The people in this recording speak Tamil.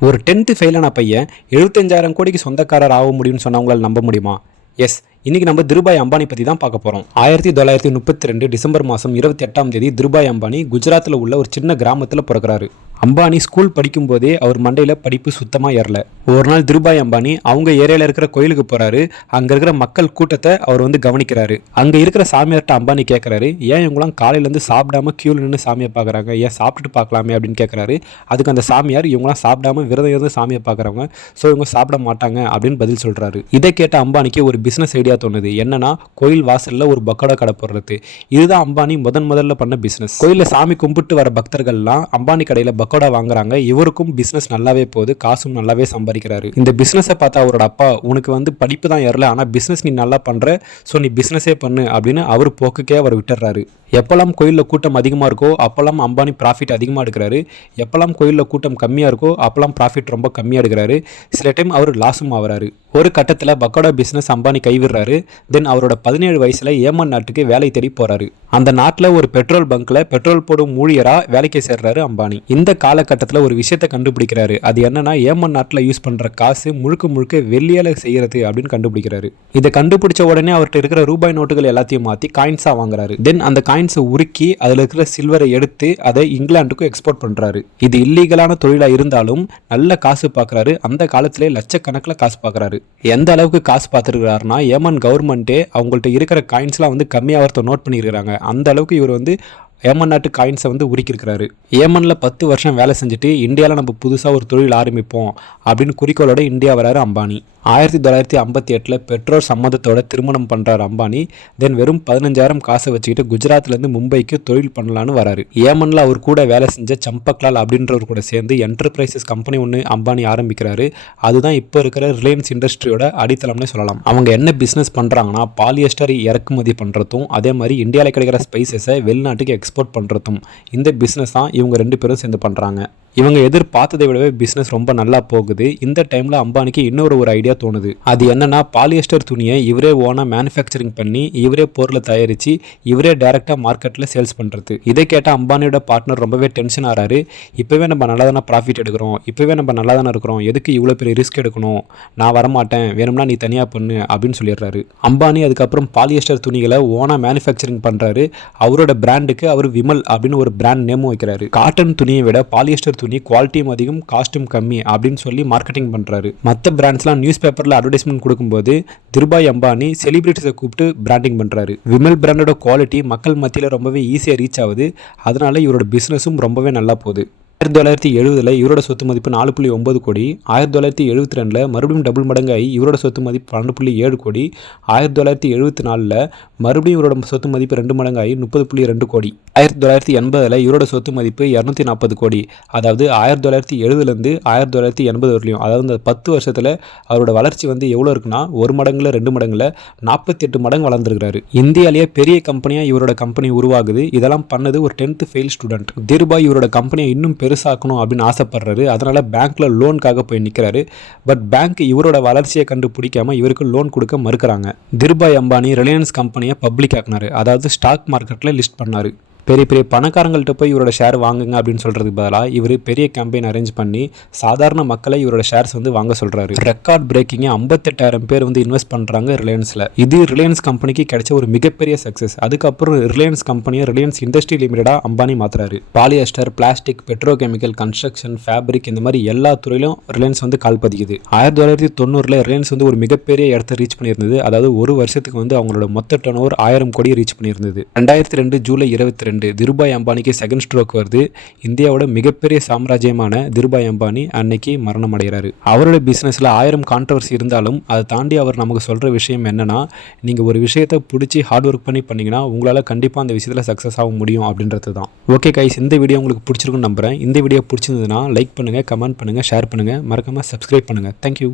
ஒரு டென்த்து ஃபெயிலான பையன் எழுபத்தஞ்சாயிரம் கோடிக்கு சொந்தக்காரர் ஆக முடியும்னு சொன்னவங்களால் நம்ப முடியுமா? எஸ் இன்றைக்கி நம்ம திருபாய் அம்பானி பற்றி தான் பார்க்க போகிறோம் ஆயிரத்தி தொள்ளாயிரத்தி முப்பத்தி ரெண்டு டிசம்பர் மாதம் இருபத்தி எட்டாம் தேதி திருபாய் அம்பானி குஜராத்தில் உள்ள ஒரு சின்ன கிராமத்தில் பிறக்கிறாரு. அம்பானி ஸ்கூல் படிக்கும்போதே அவர் மண்டையில் படிப்பு சுத்தமாக ஏறல. ஒரு நாள் திருபாய் அம்பானி அவங்க ஏரியாவில் இருக்கிற கோயிலுக்கு போகிறாரு அங்கே இருக்கிற மக்கள் கூட்டத்தை அவர் வந்து கவனிக்கிறாரு. அங்கே இருக்கிற சாமியார்ட்ட அம்பானி கேட்குறாரு ஏன் இவங்களாம் காலையிலேருந்து சாப்பிடாம கியூவில் நின்று சாமியை பார்க்குறாங்க? ஏன் சாப்பிட்டுட்டு பார்க்கலாமே? அப்படின்னு கேட்குறாரு அதுக்கு அந்த சாமியார் இவங்களாம் சாப்பிடாம விரதம் இருந்து சாமியை பார்க்குறவங்க ஸோ இவங்க சாப்பிட மாட்டாங்க அப்படின்னு பதில் சொல்கிறாரு இதை கேட்ட அம்பானிக்கு ஒரு பிஸ்னஸ் ஐடியா தோணுது. என்னன்னா கோயில் வாசலில் ஒரு பக்கோடா கடை போடுறது. இதுதான் அம்பானி முதன் முதல்ல பண்ண பிஸ்னஸ் கோயிலில் சாமி கும்பிட்டு வர பக்தர்கள்லாம் அம்பானி கடையில் பக்கோடா வாங்குறாங்க. இவருக்கும் பிஸ்னஸ் நல்லாவே போகுது. காசும் நல்லாவே சம்பாதிக்கிறாரு. இந்த பிஸ்னஸை பார்த்தா அவரோட அப்பா உனக்கு வந்து படிப்பு தான் ஏறல. ஆனால் பிஸ்னஸ் நீ நல்லா பண்ணுற ஸோ நீ பிஸ்னஸே பண்ணு. அப்படின்னு அவர் போக்குக்கே அவர் விட்டுறாரு எப்போல்லாம் கோயிலில் கூட்டம் அதிகமாக இருக்கோ அப்போல்லாம் அம்பானி ப்ராஃபிட் அதிகமாக எடுக்கிறாரு. எப்போல்லாம் கோயிலில் கூட்டம் கம்மியாக இருக்கோ அப்போல்லாம் ப்ராஃபிட் ரொம்ப கம்மியாக எடுக்கிறாரு. சில டைம் அவர் லாஸும் ஆகிறாரு. ஒரு கட்டத்தில் பக்கோடா பிஸ்னஸ் அம்பானி கைவிடுறாரு. தென் அவரோட பதினேழு வயசில் ஏமன் நாட்டுக்கு வேலை தேடி போகிறாரு அந்த நாட்டில் ஒரு பெட்ரோல் பங்க்கில் பெட்ரோல் போடும் ஊழியராக வேலைக்கு சேர்றாரு அம்பானி. இந்த காலகட்டத்தில் ஒரு விஷயத்தை கண்டுபிடிக்கிறாரு. அது என்னன்னா ஏமன் நாட்டில் யூஸ் பண்ணுற காசு முழுக்க முழுக்க வெள்ளியால் செய்கிறது அப்படின்னு கண்டுபிடிக்கிறாரு. இதை கண்டுபிடிச்ச உடனே அவர்கிட்ட இருக்கிற ரூபாய் நோட்டுகள் எல்லாத்தையும் மாற்றி காயின்ஸாக வாங்குறாரு. தென் அந்த காயின்ஸை உருக்கி அதில் இருக்கிற சில்வரை எடுத்து அதை இங்கிலாந்துக்கும் எக்ஸ்போர்ட் பண்ணுறாரு இது இல்லீகலான தொழிலாக இருந்தாலும் நல்ல காசு பார்க்குறாரு அந்த காலத்திலே லட்சக்கணக்கில் காசு பார்க்குறாரு எந்த அளவுக்கு காசு பார்த்துருக்கிறாருனா ஏமன் கவர்மெண்ட்டே அவங்கள்ட்ட இருக்கிற காயின்ஸ்லாம் வந்து கம்மியாக ஒருத்தர் நோட் பண்ணியிருக்கிறாங்க. அந்த அளவுக்கு இவர் வந்து ஏமன் நாட்டு காயின்ஸை வந்து உருக்கியிருக்கிறாரு ஏமனில் பத்து வருஷம் வேலை செஞ்சுட்டு இந்தியாவில் நம்ம புதுசாக ஒரு தொழில் ஆரம்பிப்போம் அப்படின்னு குறிக்கோளோட இந்தியா வராரு அம்பானி. ஆயிரத்தி தொள்ளாயிரத்தி ஐம்பத்தி எட்டில் பெற்றோர் சம்மதத்தோட திருமணம் பண்ணுறார் அம்பானி. தென் வெறும் பதினஞ்சாயிரம் காசை வச்சுக்கிட்டு குஜராத்லேருந்து மும்பைக்கு தொழில் பண்ணலான்னு வராரு. ஏமனில் அவர் கூட வேலை செஞ்ச சம்பக்லால் அப்படின்றவர் கூட சேர்ந்து என்டர்பிரைசஸ் கம்பெனி ஒன்று அம்பானி ஆரம்பிக்கிறாரு. அதுதான் இப்போ இருக்கிற ரிலையன்ஸ் இண்டஸ்ட்ரியோட அடித்தளம்னே சொல்லலாம். அவங்க என்ன பிஸ்னஸ் பண்ணுறாங்கன்னா பாலியஸ்டர் இறக்குமதி பண்ணுறதும் அதே மாதிரி இந்தியாவில் கிடைக்கிற ஸ்பைசஸை வெளிநாட்டுக்கு எக்ஸ்போர்ட் பண்ணுறதும் இந்த பிஸ்னஸ் தான் இவங்க ரெண்டு பேரும் சேர்ந்து பண்ணுறாங்க இவங்க எதிர்பார்த்ததை விடவே பிஸ்னஸ் ரொம்ப நல்லா போகுது. இந்த டைமில் அம்பானிக்கு இன்னொரு ஒரு ஐடியா தோணுது. அது என்னன்னா பாலியஸ்டர் துணியை இவரே ஓனாக மேனுஃபேக்சரிங் பண்ணி இவரே பொருளை தயாரித்து இவரே டைரெக்டாக மார்க்கெட்டில் சேல்ஸ் பண்ணுறது இதை கேட்டால் அம்பானியோட பார்ட்னர் ரொம்பவே டென்ஷன் ஆகிறாரு இப்போவே நம்ம நல்லா தானே ப்ராஃபிட் எடுக்கிறோம்? இப்போவே நம்ம நல்லா தானே இருக்கிறோம்? எதுக்கு இவ்வளோ பெரிய ரிஸ்க் எடுக்கணும்? நான் வரமாட்டேன். வேணும்னா நீ தனியாக பண்ணு அப்படின்னு சொல்லிடுறாரு. அம்பானி அதுக்கப்புறம் பாலியஸ்டர் துணிகளை ஓனாக மேனுஃபேக்சரிங் பண்ணுறாரு அவரோட பிராண்டுக்கு அவர் விமல் அப்படின்னு ஒரு பிராண்ட் நேமும் வைக்கிறாரு. காட்டன் துணியை விட பாலியஸ்டர் துணி குவாலிட்டியும் அதிகம் காஸ்ட்டும் கம்மி அப்படின்னு சொல்லி மார்க்கெட்டிங் பண்ணுறாரு மற்ற பிராண்ட்ஸ்லாம் நியூஸ் பேப்பரில் அட்வர்டைஸ்மெண்ட் கொடுக்கும்போது திருபாய் அம்பானி செலிபிரிட்டிஸை கூப்பிட்டு பிராண்டிங் பண்ணுறாரு விமல் பிராண்டோட குவாலிட்டி மக்கள் மத்தியில் ரொம்பவே ஈஸியாக ரீச் ஆகுது. அதனால இவரோட பிஸ்னஸும் ரொம்பவே நல்லா போகுது. ஆயிரத்தி தொள்ளாயிரத்தி எழுபதில் இவரோட சொத்து மதிப்பு நாலு புள்ளி ஒன்பது கோடி. ஆயிரத்தி தொள்ளாயிரத்தி எழுபத்தி ரெண்டில் மறுபடியும் டபுள் மடங்காகி இவரோட சொத்து மதிப்பு பன்னெண்டு புள்ளி ஏழு கோடி. ஆயிரத்தி தொள்ளாயிரத்தி எழுபத்தி நாலில் மறுபடியும் இவரோட சொத்து மதிப்பு ரெண்டு மடங்காகி முப்பது புள்ளி ரெண்டு கோடி. ஆயிரத்தி தொள்ளாயிரத்தி எண்பதில் இவரோட சொத்து மதிப்பு இரநூத்தி நாற்பது கோடி. அதாவது ஆயிரத்தி தொள்ளாயிரத்தி எழுபதுலேருந்து ஆயிரத்தி தொள்ளாயிரத்தி எண்பது வரலையும் அதாவது அந்த பத்து வருஷத்தில் அவரோட வளர்ச்சி வந்து எவ்வளோ இருக்குன்னா ஒரு மடங்கில் ரெண்டு மடங்கில் நாற்பத்தி எட்டு மடங்கு வளர்ந்துருக்காரு இந்தியாவிலேயே பெரிய கம்பெனியாக இவரோட கம்பெனி உருவாகுது. இதெல்லாம் பண்ணது ஒரு டென்த்து ஃபெயில் ஸ்டூடெண்ட். தீர்பாய் இவரோட கம்பெனியை இன்னும் பெருசாக்கணும் அப்படின்னு ஆசைப்படுறாரு. அதனால் பேங்க்கில் லோனுக்காக போய் நிற்கிறாரு பட் பேங்க் இவரோட வளர்ச்சியை கண்டு பிடிக்காம இவருக்கு லோன் கொடுக்க மறுக்கிறாங்க. தீர்பாய் அம்பானி ரிலையன்ஸ் கம்பெனியை பப்ளிக் ஆக்குனாரு. அதாவது ஸ்டாக் மார்க்கெட்டில் லிஸ்ட் பண்ணார். பெரிய பெரிய பணக்காரங்கள்ட்ட போய் இவரோட ஷேர் வாங்குங்க அப்படின்னு சொல்கிறதுக்கு பதிலாக இவர் பெரிய கேம்பெயின் அரேஞ்ச் பண்ணி சாதாரண மக்களை இவரோட ஷேர்ஸ் வந்து வாங்க சொல்கிறாரு ரெக்கார்ட் பிரேக்கிங்க ஐம்பத்தெட்டாயிரம் பேர் வந்து இன்வெஸ்ட் பண்ணுறாங்க ரிலையன்ஸில் இது ரிலையன்ஸ் கம்பெனிக்கு கிடைச்ச ஒரு மிகப்பெரிய சக்ஸஸ் அதுக்கப்புறம் ரிலையன்ஸ் கம்பெனியை ரிலையன்ஸ் இண்டஸ்ட்ரி லிமிடெடாக Ambani மாத்துறாரு. Polyester plastic petrochemical construction fabric இந்த மாதிரி எல்லா துறையிலும் ரிலையன்ஸ் வந்து கால் பதிக்குது ஆயிரத்தி தொள்ளாயிரத்தி தொண்ணூறில் ரிலையன்ஸ் வந்து ஒரு மிகப்பெரிய இடத்த ரீச் பண்ணியிருந்தது. அதாவது ஒரு வருஷத்துக்கு வந்து அவங்களோட மொத்த டர்ன் ஓவர் ஆயிரம் கோடி ரீச் பண்ணியிருந்தது. ரெண்டாயிரத்தி ரெண்டு ஜூலை இருபத்தி ரெண்டு திருபாய் அம்பானிக்கு செகண்ட் ஸ்ட்ரோக் வருது. இந்தியாவோட மிகப்பெரிய சாம்ராஜ்யமான திருபாய் அம்பானி அன்னைக்கு மரணம் அடைகிறாரு அவரோட பிஸ்னஸில் ஆயிரம் கான்ட்ரவர்சி இருந்தாலும் அதை தாண்டி அவர் நமக்கு சொல்கிற விஷயம் என்னென்னா நீங்கள் ஒரு விஷயத்தை பிடிச்சி ஹார்ட் ஒர்க் பண்ணி பண்ணிங்கன்னா உங்களால் கண்டிப்பாக அந்த விஷயத்தில் சக்ஸஸ் ஆக முடியும் அப்படின்றது தான். ஓகே கைஸ் இந்த வீடியோ உங்களுக்கு பிடிச்சிருக்குன்னு நம்புகிறேன் இந்த வீடியோ பிடிச்சிருந்ததுன்னா லைக் பண்ணுங்கள் கமெண்ட் பண்ணுங்கள் ஷேர் பண்ணுங்கள் மறக்காமல் சப்ஸ்கிரைப் பண்ணுங்கள் தேங்க்யூ